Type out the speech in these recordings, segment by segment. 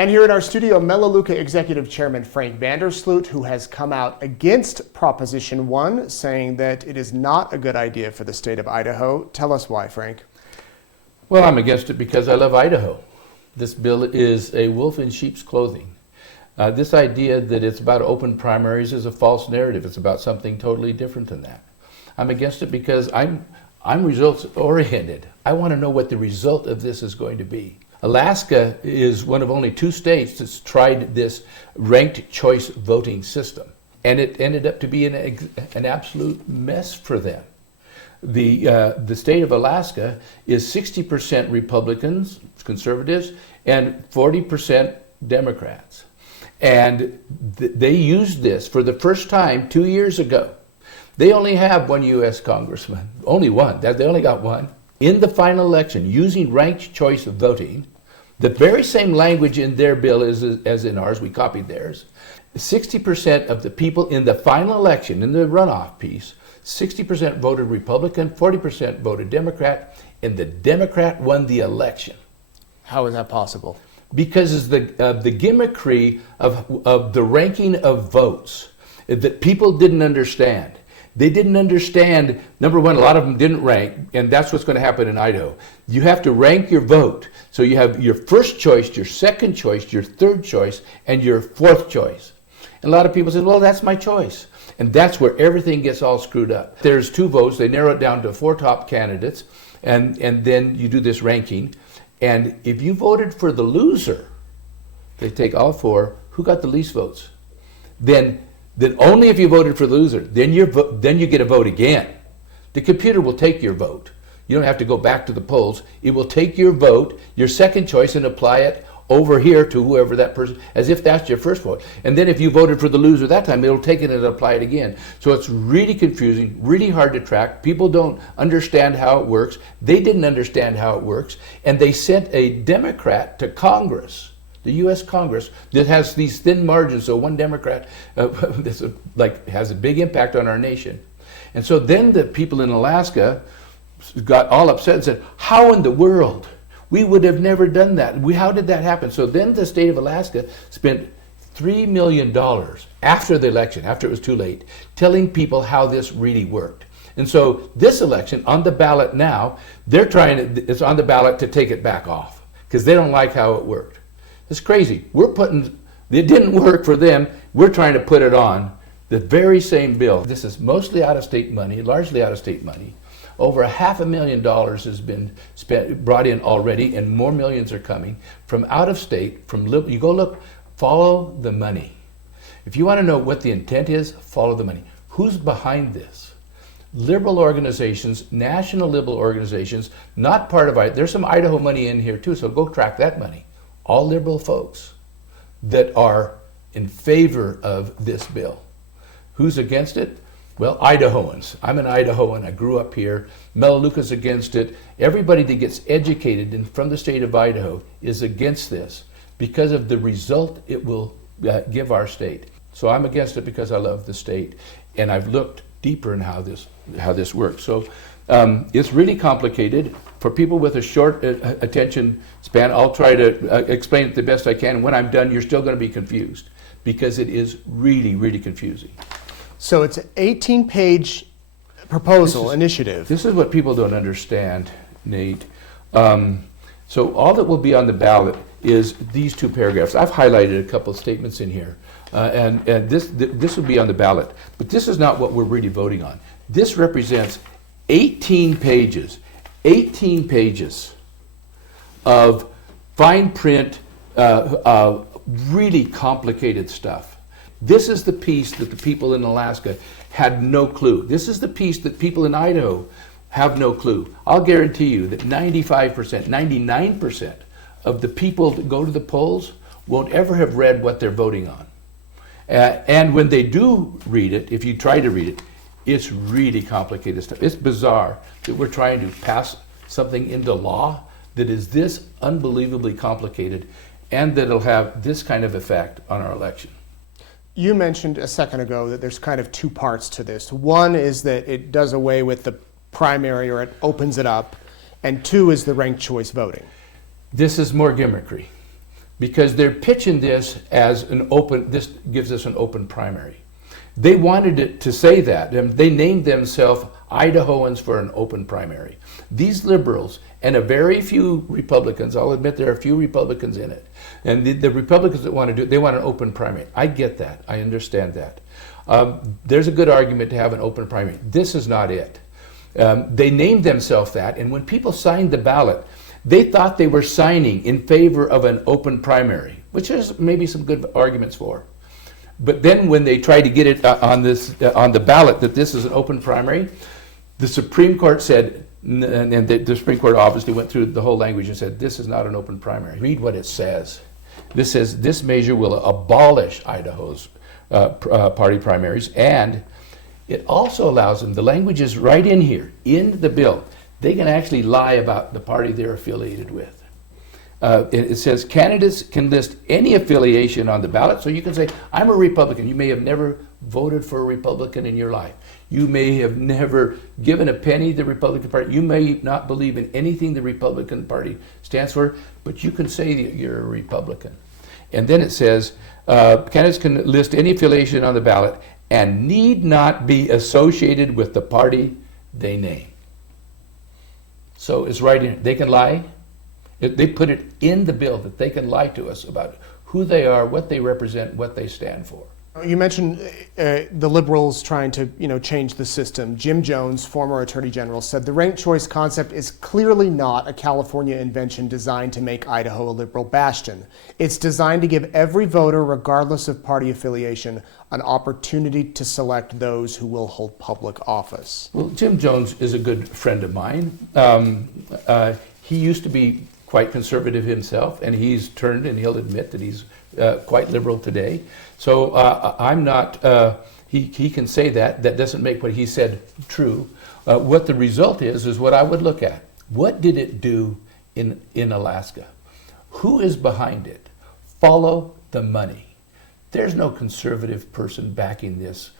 And here in our studio, Melaleuca Executive Chairman Frank VanderSloot, who has come out against Proposition 1, saying that it is not a good idea for the state of Idaho. Tell us why, Frank. Well, I'm against it because I love Idaho. This bill is a wolf in sheep's clothing. This idea that it's about open primaries is a false narrative. It's about something totally different than that. I'm against it because I'm results oriented. I want to know what the result of this is going to be. Alaska is one of only 2 states that's tried this ranked choice voting system, and it ended up to be an absolute mess for them. The state of Alaska is 60% Republicans, conservatives, and 40% Democrats. And they used this for the first time 2 years ago. They only have 1 U.S. congressman, only one. They only got one. In the final election, using ranked choice voting, the very same language in their bill as in ours, we copied theirs. 60% of the people in the final election, in the runoff piece, 60% voted Republican, 40% voted Democrat, and the Democrat won the election. How is that possible? Because of the gimmickry of the ranking of votes that people didn't understand. They didn't understand, number one, a lot of them didn't rank, and that's what's going to happen in Idaho. You have to rank your vote. So you have your first choice, your second choice, your third choice, and your fourth choice. And a lot of people say, well, that's my choice. And that's where everything gets all screwed up. There's 2 votes. They narrow it down to 4 top candidates, and then you do this ranking. And if you voted for the loser, they take all 4, who got the least votes? Then only if you voted for the loser, then you get a vote again. The computer will take your vote. You don't have to go back to the polls. It will take your vote, your second choice, and apply it over here to whoever that person, as if that's your first vote. And then if you voted for the loser that time, it'll take it and apply it again. So it's really confusing, really hard to track. People don't understand how it works. They didn't understand how it works. And they sent a Democrat to Congress, the U.S. Congress, that has these thin margins. So one Democrat has a big impact on our nation. And so then the people in Alaska got all upset and said, how in the world? We would have never done that. How did that happen? So then the state of Alaska spent $3 million after the election, after it was too late, telling people how this really worked. And so this election, on the ballot now, it's on the ballot to take it back off because they don't like how it worked. It's crazy. It didn't work for them. We're trying to put it on the very same bill. This is mostly out-of-state money, largely out-of-state money. Over $500,000 has been brought in already, and more millions are coming from out of state. You go look, follow the money. If you want to know what the intent is, follow the money. Who's behind this? Liberal organizations, national liberal organizations, not part of Idaho. There's some Idaho money in here too, so go track that money. All liberal folks that are in favor of this bill. Who's against it? Well, Idahoans. I'm an Idahoan. I grew up here. Melaleuca's against it. Everybody that gets educated from the state of Idaho is against this because of the result it will give our state. So I'm against it because I love the state, and I've looked deeper in how this works. So it's really complicated. For people with a short attention span, I'll try to explain it the best I can. And when I'm done, you're still going to be confused because it is really, really confusing. So it's an 18-page proposal, initiative. This is what people don't understand, Nate. So all that will be on the ballot is these 2 paragraphs. I've highlighted a couple of statements in here, and this will be on the ballot. But this is not what we're really voting on. This represents 18 pages of fine print, really complicated stuff. This is the piece that the people in Alaska had no clue. This is the piece that people in Idaho have no clue. I'll guarantee you that 95%, 99% of the people that go to the polls won't ever have read what they're voting on. And when they do read it, if you try to read it, it's really complicated stuff. It's bizarre that we're trying to pass something into law that is this unbelievably complicated and that it'll have this kind of effect on our election. You mentioned a second ago that there's kind of 2 parts to this. One is that it does away with the primary, or it opens it up, and 2 is the ranked choice voting. This is more gimmickry. because they're pitching this as this gives us an open primary. They wanted it to say that, and they named themselves Idahoans for an open primary. These liberals and a very few Republicans, I'll admit there are a few Republicans in it, and the Republicans that want to do it, they want an open primary. I get that. I understand that. There's a good argument to have an open primary. This is not it. They named themselves that, and when people signed the ballot, they thought they were signing in favor of an open primary, which there's maybe some good arguments for. But then when they tried to get it on the ballot that this is an open primary, the Supreme Court said, and the Supreme Court obviously went through the whole language and said, this is not an open primary. Read what it says. This says, this measure will abolish Idaho's party primaries, and it also allows them, the language is right in here, in the bill, they can actually lie about the party they're affiliated with. It says candidates can list any affiliation on the ballot, so you can say, I'm a Republican. You may have never voted for a Republican in your life. You may have never given a penny to the Republican Party. You may not believe in anything the Republican Party stands for, but you can say that you're a Republican. And then it says, candidates can list any affiliation on the ballot and need not be associated with the party they name. So it's right in, they can lie. They put it in the bill that they can lie to us about who they are, what they represent, what they stand for. You mentioned the liberals trying to, change the system. Jim Jones, former Attorney General, said the ranked choice concept is clearly not a California invention designed to make Idaho a liberal bastion. It's designed to give every voter, regardless of party affiliation, an opportunity to select those who will hold public office. Well, Jim Jones is a good friend of mine. He used to be quite conservative himself, and he's turned, and he'll admit that he's quite liberal today. So I'm not, he can say that. That doesn't make what he said true. What the result is what I would look at. What did it do in Alaska? Who is behind it? Follow the money. There's no conservative person backing this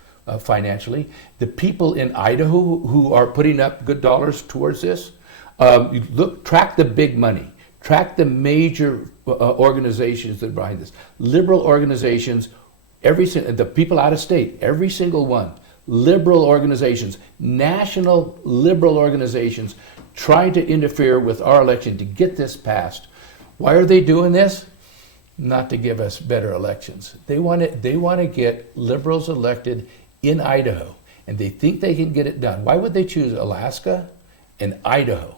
financially. The people in Idaho who are putting up good dollars towards this, track the big money. Track the major organizations that are behind this. Liberal organizations, the people out of state, every single one. Liberal organizations, national liberal organizations trying to interfere with our election to get this passed. Why are they doing this? Not to give us better elections. They want to get liberals elected in Idaho, and they think they can get it done. Why would they choose Alaska and Idaho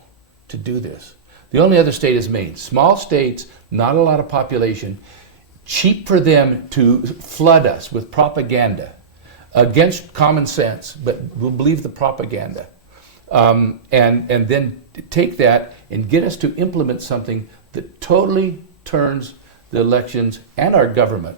to do this? The only other state is Maine. Small states, not a lot of population, cheap for them to flood us with propaganda against common sense, but we'll believe the propaganda. And then take that and get us to implement something that totally turns the elections and our government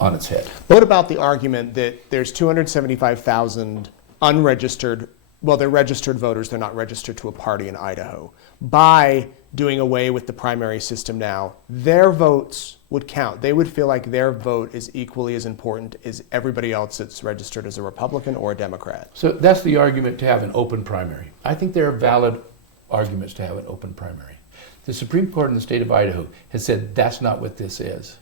on its head. What about the argument that there's 275,000 unregistered, well, they're registered voters, they're not registered to a party in Idaho. By doing away with the primary system now, their votes would count. They would feel like their vote is equally as important as everybody else that's registered as a Republican or a Democrat. So that's the argument to have an open primary. I think there are valid arguments to have an open primary. The Supreme Court in the state of Idaho has said that's not what this is.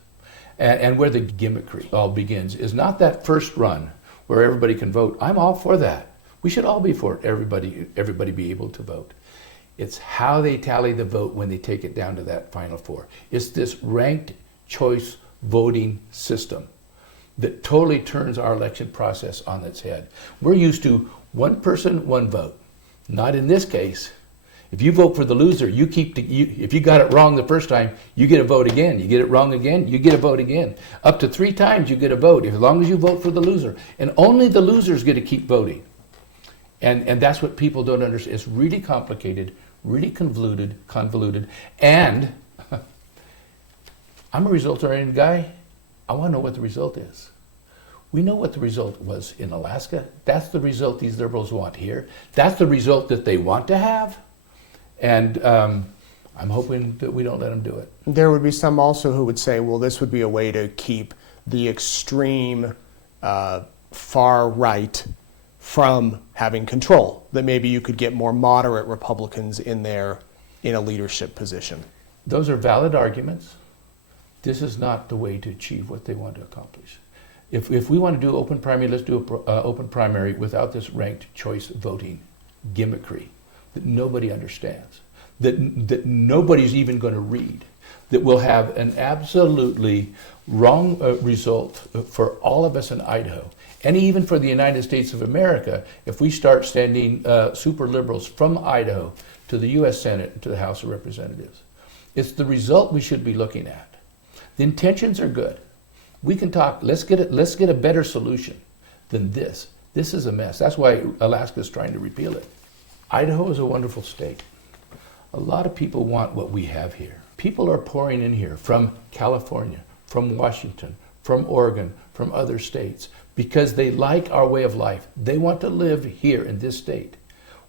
And where the gimmickry all begins is not that first run where everybody can vote. I'm all for that. We should all be for it, everybody be able to vote. It's how they tally the vote when they take it down to that final four. It's this ranked choice voting system that totally turns our election process on its head. We're used to one person, one vote. Not in this case. If you vote for the loser, if you got it wrong the first time, you get a vote again. You get it wrong again, you get a vote again. Up to 3 times you get a vote, as long as you vote for the loser. And only the losers get to keep voting. And that's what people don't understand. It's really complicated, really convoluted, and I'm a results-oriented guy. I want to know what the result is. We know what the result was in Alaska. That's the result these liberals want here. That's the result that they want to have. And I'm hoping that we don't let them do it. There would be some also who would say, well, this would be a way to keep the extreme far right from having control, that maybe you could get more moderate Republicans in there in a leadership position. Those are valid arguments. This is not the way to achieve what they want to accomplish. If we want to do open primary, let's do an open primary without this ranked choice voting gimmickry that nobody understands, that nobody's even going to read, that will have an absolutely wrong result for all of us in Idaho, and even for the United States of America, if we start sending super liberals from Idaho to the U.S. Senate and to the House of Representatives. It's the result we should be looking at. The intentions are good. We can talk, let's get a better solution than this. This is a mess. That's why Alaska's trying to repeal it. Idaho is a wonderful state. A lot of people want what we have here. People are pouring in here from California, from Washington, from Oregon, from other states, because they like our way of life. They want to live here in this state.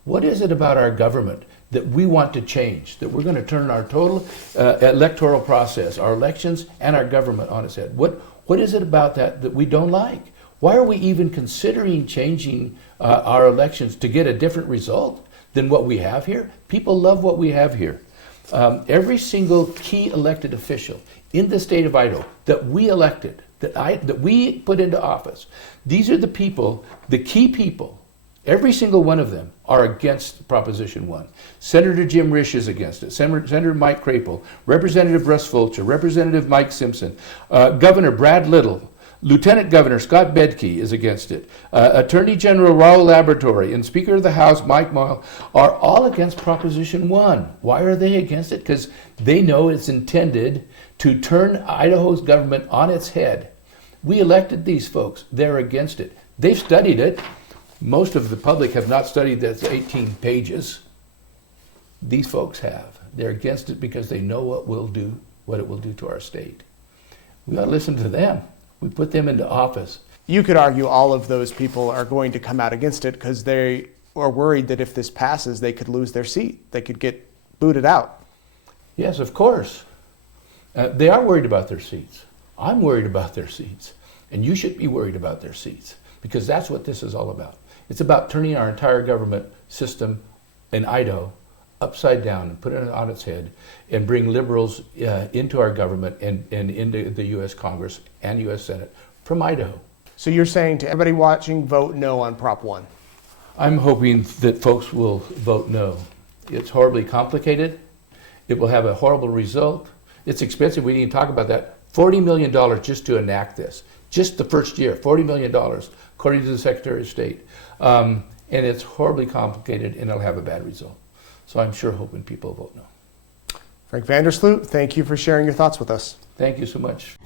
What is it about our government that we want to change, that we're going to turn our total electoral process, our elections, and our government on its head? What is it about that we don't like? Why are we even considering changing our elections to get a different result than what we have here? People love what we have here. Every single key elected official in the state of Idaho that we elected, that we put into office, these are the people, the key people. Every single one of them are against Proposition 1. Senator Jim Risch is against it. Senator Mike Crapel, Representative Russ Fulcher, Representative Mike Simpson, Governor Brad Little, Lieutenant Governor Scott Bedke is against it. Attorney General Raul Laboratory and Speaker of the House Mike Moyle are all against Proposition 1. Why are they against it? Because they know it's intended to turn Idaho's government on its head. We elected these folks. They're against it. They've studied it. Most of the public have not studied this 18 pages. These folks have. They're against it because they know what it will do to our state. We ought to listen to them. We put them into office. You could argue all of those people are going to come out against it because they are worried that if this passes, they could lose their seat. They could get booted out. Yes, of course. They are worried about their seats. I'm worried about their seats. And you should be worried about their seats because that's what this is all about. It's about turning our entire government system in Idaho upside down and putting it on its head and bring liberals into our government and into the U.S. Congress and U.S. Senate from Idaho. So you're saying to everybody watching, vote no on Prop 1? I'm hoping that folks will vote no. It's horribly complicated. It will have a horrible result. It's expensive. We didn't talk about that. $40 million just to enact this. Just the first year, $40 million, according to the Secretary of State. And it's horribly complicated and it'll have a bad result. So I'm sure hoping people vote no. Frank VanderSloot, thank you for sharing your thoughts with us. Thank you so much.